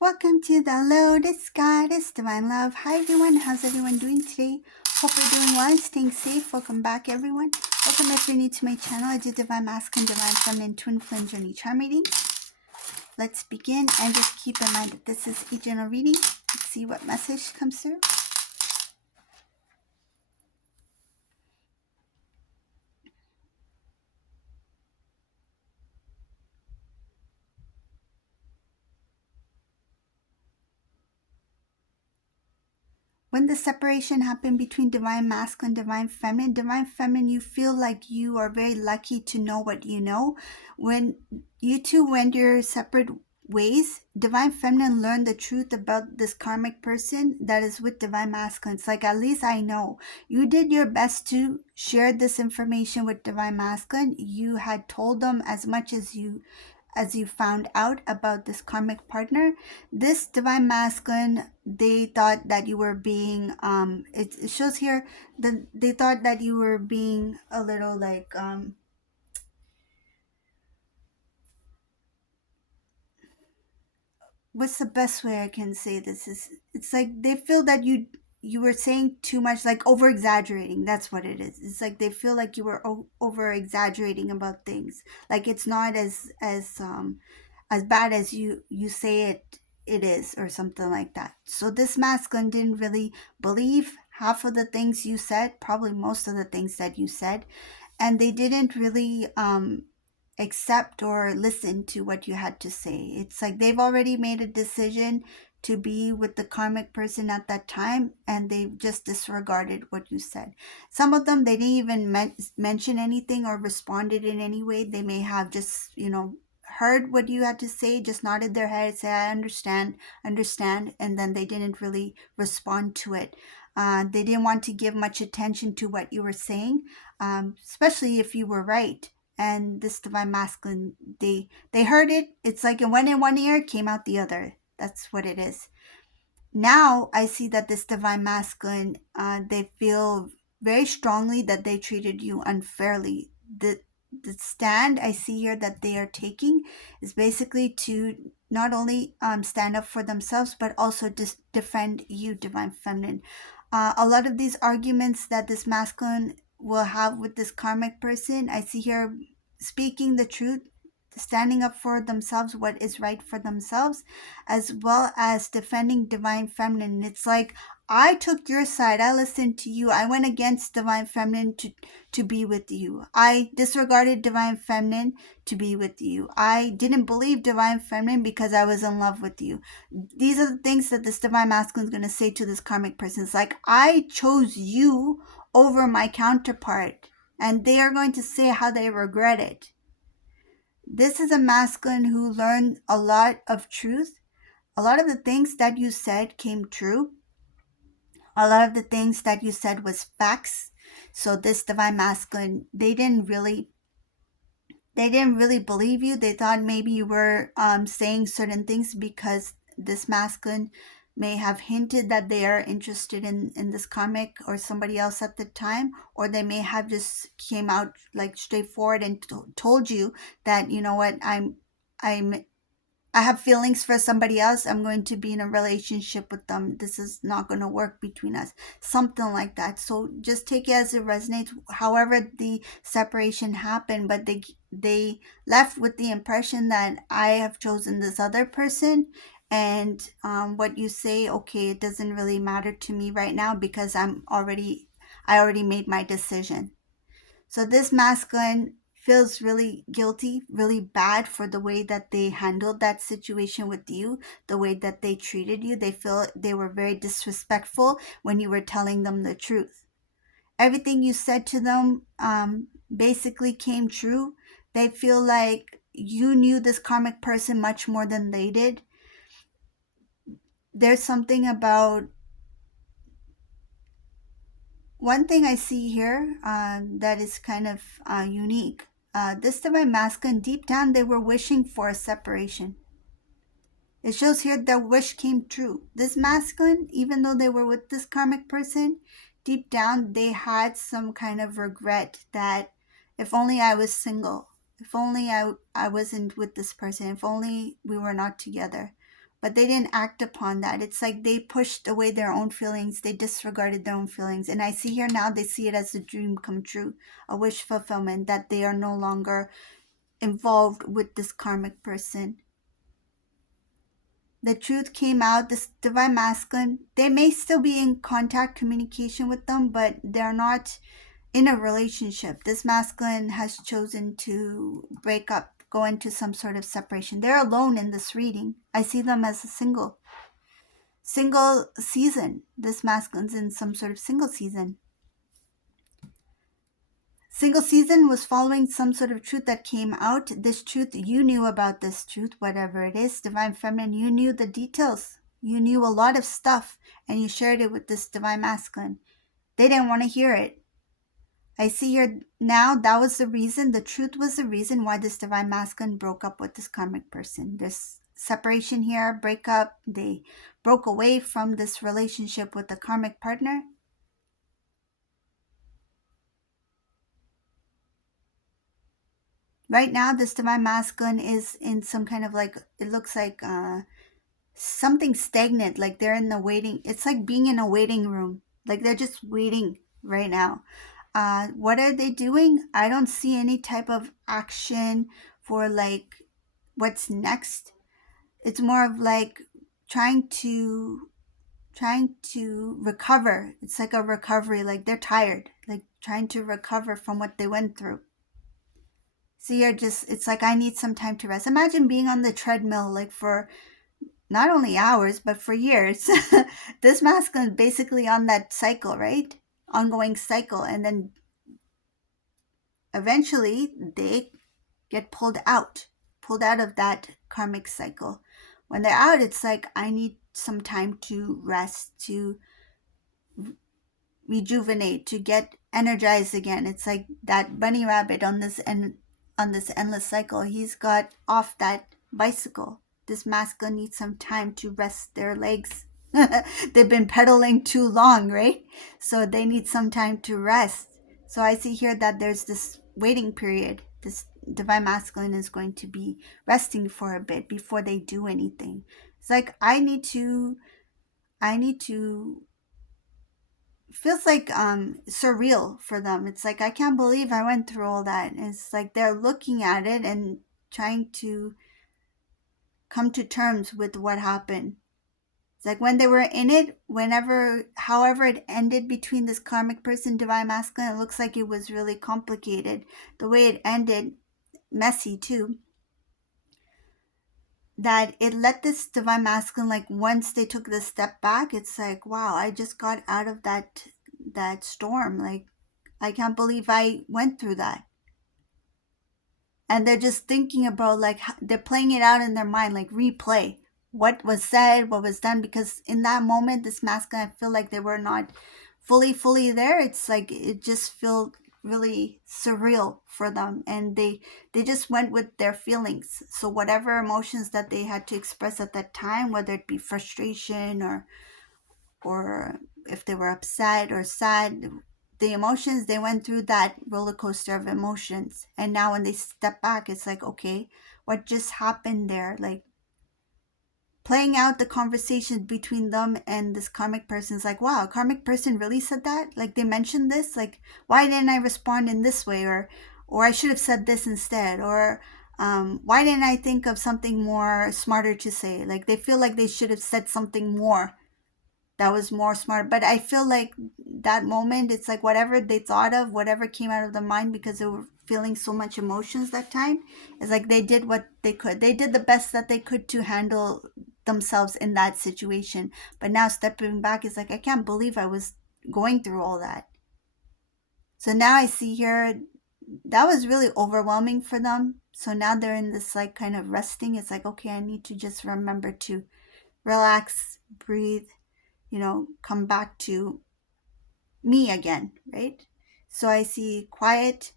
Welcome to the Lotus Goddess Divine Love. Hi everyone, how's everyone doing today? Hope you're doing well and staying safe. Welcome back everyone. Welcome if you're new to my channel. I do Divine Masculine, Divine Feminine, Twin Flame Journey Charm reading. Let's begin and just keep in mind that this is a general reading. Let's see what message comes through. When the separation happened between Divine Masculine, Divine Feminine, you feel like you are very lucky to know what you know. When you two went your separate ways, Divine Feminine learned the truth about this karmic person that is with Divine Masculine. It's like, at least I know. You did your best to share this information with Divine Masculine. You had told them as much as you found out about this karmic partner. This Divine Masculine, they thought that you were being it shows here that they thought that you were being a little like what's the best way I can say this is, it's like they feel that you were saying too much, like over exaggerating. That's what it is. It's like they feel like you were over exaggerating about things, like it's not as bad as you say it is, or something like that. So this masculine didn't really believe half of the things you said, probably most of the things that you said, and they didn't really accept or listen to what you had to say. It's like they've already made a decision to be with the karmic person at that time, and they just disregarded what you said. Some of them, they didn't even mention anything or responded in any way. They may have just, heard what you had to say, just nodded their head, say, I understand, and then they didn't really respond to it. They didn't want to give much attention to what you were saying, especially if you were right. And this Divine Masculine, they heard it. It's like it went in one ear, came out the other. That's what it is. Now I see that this Divine Masculine, they feel very strongly that they treated you unfairly. The stand I see here that they are taking is basically to not only stand up for themselves, but also defend you, Divine Feminine. A lot of these arguments that this masculine will have with this karmic person, I see here speaking the truth, standing up for themselves, what is right for themselves, as well as defending Divine Feminine. It's like, I took your side, I listened to you, I went against Divine Feminine to be with you. I disregarded Divine Feminine to be with you. I didn't believe Divine Feminine because I was in love with you. These are the things that this Divine Masculine is going to say to this karmic person. It's like, I chose you over my counterpart. And they are going to say how they regret it. This is a masculine who learned a lot of truth. A lot of the things that you said came true. A lot of the things that you said was facts. So this Divine Masculine, they didn't really believe you. They thought maybe you were saying certain things because this masculine may have hinted that they are interested in this karmic or somebody else at the time, or they may have just came out like straightforward and told you that, you know what, I'm I have feelings for somebody else. I'm going to be in a relationship with them. This is not going to work between us. Something like that. So just take it as it resonates. However the separation happened, but they left with the impression that I have chosen this other person, and what you say, okay, it doesn't really matter to me right now because I already made my decision. So this masculine feels really guilty, really bad for the way that they handled that situation with you, the way that they treated you. They feel they were very disrespectful when you were telling them the truth. Everything you said to them basically came true. They feel like you knew this karmic person much more than they did. There's something about one thing I see here that is kind of unique. This Divine Masculine, deep down, they were wishing for a separation. It shows here their wish came true. This masculine, even though they were with this karmic person, deep down, they had some kind of regret that if only I was single, if only I wasn't with this person, if only we were not together. but they didn't act upon that. It's like they pushed away their own feelings, they disregarded their own feelings. And I see here now they see it as a dream come true, a wish fulfillment, that they are no longer involved with this karmic person. The truth came out. This divine masculine, they may still be in contact, communication with them, but they're not in a relationship. This masculine has chosen to break up, go into some sort of separation. They're alone in this reading. I see them as a single season. This masculine's in some sort of single season. Single season was following some sort of truth that came out. This truth, you knew about this truth, whatever it is. Divine feminine, you knew the details. You knew a lot of stuff, and you shared it with this divine masculine. They didn't want to hear it. I see here now, that was the reason, the truth was the reason why this divine masculine broke up with this karmic person. This separation here, breakup, they broke away from this relationship with the karmic partner. Right now, this divine masculine is in some kind of like, it looks like something stagnant, like they're in the waiting. It's like being in a waiting room, like they're just waiting right now. What are they doing? I don't see any type of action for like what's next. It's more of like trying to recover. It's like a recovery, like they're tired, like trying to recover from what they went through. So you're just, it's like I need some time to rest. Imagine being on the treadmill like for not only hours but for years. This masculine basically on that cycle, right? Ongoing cycle, and then eventually they get pulled out of that karmic cycle. When they're out, it's like I need some time to rest, to rejuvenate, to get energized again. It's like that bunny rabbit on this endless cycle. He's got off that bicycle. This masculine needs some time to rest their legs. They've been pedaling too long, right? So they need some time to rest. So I see here that there's this waiting period. This divine masculine is going to be resting for a bit before they do anything. It's like I need to feels like surreal for them. It's like I can't believe I went through all that. It's like they're looking at it and trying to come to terms with what happened. It's like when they were in it, whenever, however it ended between this karmic person, divine masculine, it looks like it was really complicated. The way it ended, messy too. That it let this divine masculine, like once they took the step back, it's like, wow, I just got out of that storm. Like I can't believe I went through that. And they're just thinking about like they're playing it out in their mind, like replay what was said, what was done, because in that moment this masculine, I feel like they were not fully there. It's like it just felt really surreal for them, and they just went with their feelings. So whatever emotions that they had to express at that time, whether it be frustration or if they were upset or sad, the emotions, they went through that roller coaster of emotions. And now when they step back, it's like, okay, what just happened there? Like playing out the conversation between them and this karmic person is like, wow, a karmic person really said that? Like they mentioned this? Like, why didn't I respond in this way? Or I should have said this instead. Or why didn't I think of something more smarter to say? Like they feel like they should have said something more that was more smart. But I feel like that moment, it's like whatever they thought of, whatever came out of the mind, because they were feeling so much emotions that time, it's like they did what they could. They did the best that they could to handle themselves in that situation. But now stepping back is like, I can't believe I was going through all that. So now I see here that was really overwhelming for them. So now they're in this like kind of resting. It's like, okay, I need to just remember to relax, breathe, come back to me again, right? So I see quiet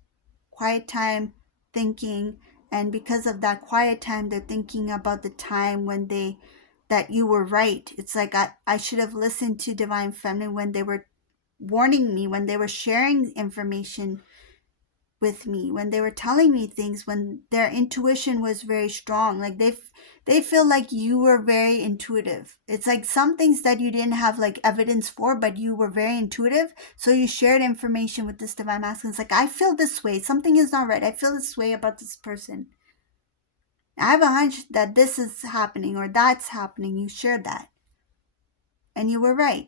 time, thinking, and because of that quiet time, they're thinking about the time when that you were right. It's like I should have listened to Divine Feminine when they were warning me, when they were sharing information with me, when they were telling me things, when their intuition was very strong. Like they feel like you were very intuitive. It's like some things that you didn't have like evidence for, but you were very intuitive, so you shared information with this divine masculine. It's like, I feel this way, something is not right, I feel this way about this person, I have a hunch that this is happening or that's happening. You shared that, and you were right.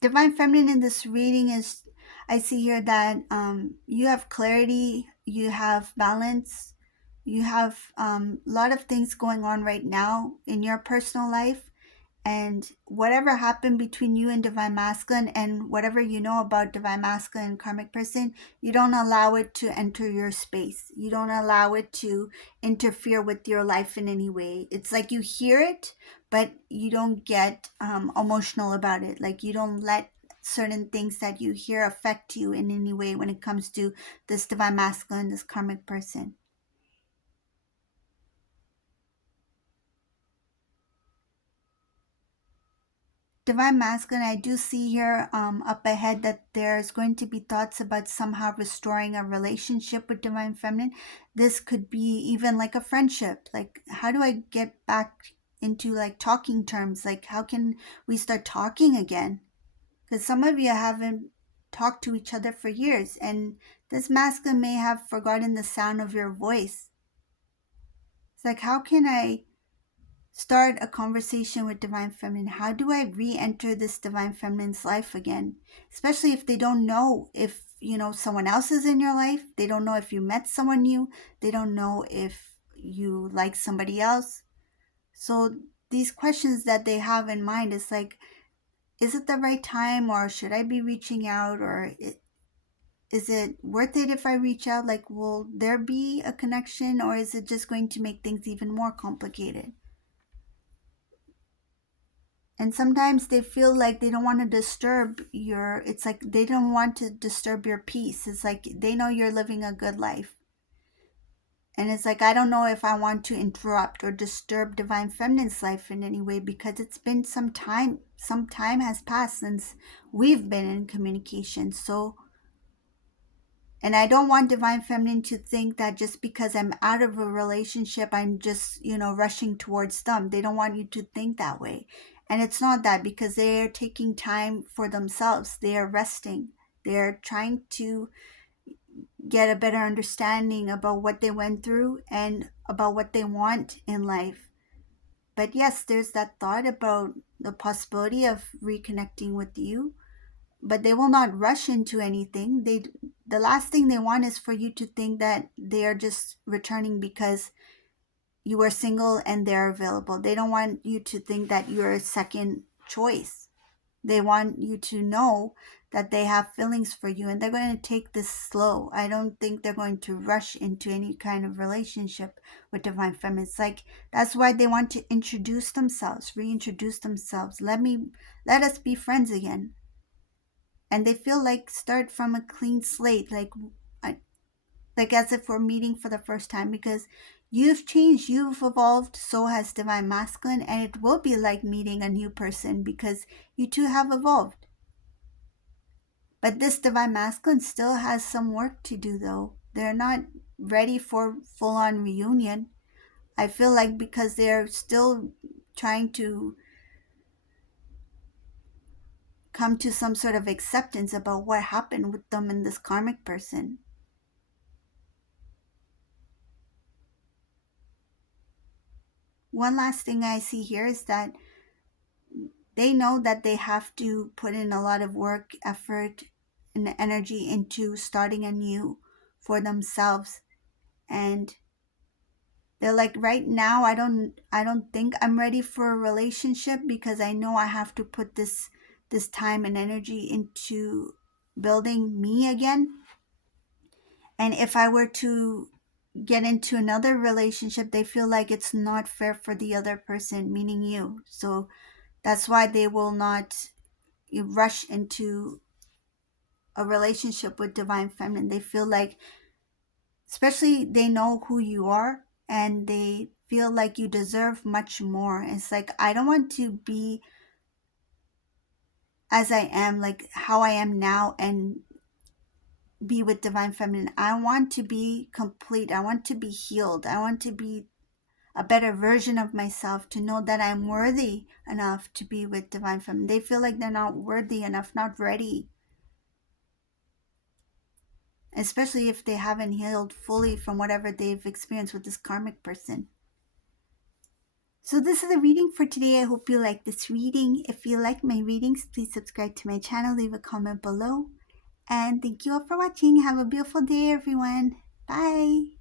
Divine feminine in this reading is, I see here that you have clarity, you have balance, you have a lot of things going on right now in your personal life, and whatever happened between you and divine masculine, and whatever you know about divine masculine and karmic person, you don't allow it to enter your space, you don't allow it to interfere with your life in any way. It's like you hear it, but you don't get emotional about it. Like you don't let certain things that you hear affect you in any way when it comes to this divine masculine, this karmic person. Divine masculine, I do see here up ahead that there's going to be thoughts about somehow restoring a relationship with divine feminine. This could be even like a friendship. Like, how do I get back into like talking terms? Like, how can we start talking again? Because some of you haven't talked to each other for years, and this masculine may have forgotten the sound of your voice. It's like, how can I start a conversation with divine feminine? How do I re-enter this divine feminine's life again? Especially if they don't know if someone else is in your life, they don't know if you met someone new, they don't know if you like somebody else. So these questions that they have in mind is like, is it the right time, or should I be reaching out, or is it worth it if I reach out? Like, will there be a connection, or is it just going to make things even more complicated? And sometimes they feel like they don't want to disturb your, it's like they don't want to disturb your peace. It's like they know you're living a good life, and it's like, I don't know if I want to interrupt or disturb divine feminine's life in any way, because it's been some time has passed since we've been in communication. So, and I don't want divine feminine to think that just because I'm out of a relationship, I'm just, rushing towards them. They don't want you to think that way. And it's not that, because they're taking time for themselves. They are resting. They're trying to get a better understanding about what they went through and about what they want in life. But yes, there's that thought about the possibility of reconnecting with you, but they will not rush into anything. The last thing they want is for you to think that they are just returning because you are single and they're available. They don't want you to think that you're a second choice. They want you to know that they have feelings for you, and they're going to take this slow. I don't think they're going to rush into any kind of relationship with divine feminine. It's like, that's why they want to introduce themselves, reintroduce themselves. Let us be friends again. And they feel like start from a clean slate, like as if we're meeting for the first time, because you've changed, you've evolved, so has divine masculine, and it will be like meeting a new person because you two have evolved. But this divine masculine still has some work to do, though. They're not ready for full-on reunion. I feel like because they're still trying to come to some sort of acceptance about what happened with them and this karmic person. One last thing I see here is that they know that they have to put in a lot of work, effort, and energy into starting anew for themselves. And they're like, right now I don't think I'm ready for a relationship, because I know I have to put this time and energy into building me again. And if I were to get into another relationship, they feel like it's not fair for the other person, meaning you. So that's why they will not rush into a relationship with divine feminine. They feel like, especially they know who you are, and they feel like you deserve much more. It's like, I don't want to be as I am, like how I am now, and be with divine feminine. I want to be complete. I want to be healed. I want to be a better version of myself, to know that I'm worthy enough to be with divine feminine. They feel like they're not worthy enough, not ready, especially if they haven't healed fully from whatever they've experienced with this karmic person. So this is the reading for today. I hope you like this reading. If you like my readings, please subscribe to my channel, leave a comment below. And thank you all for watching. Have a beautiful day, everyone. Bye.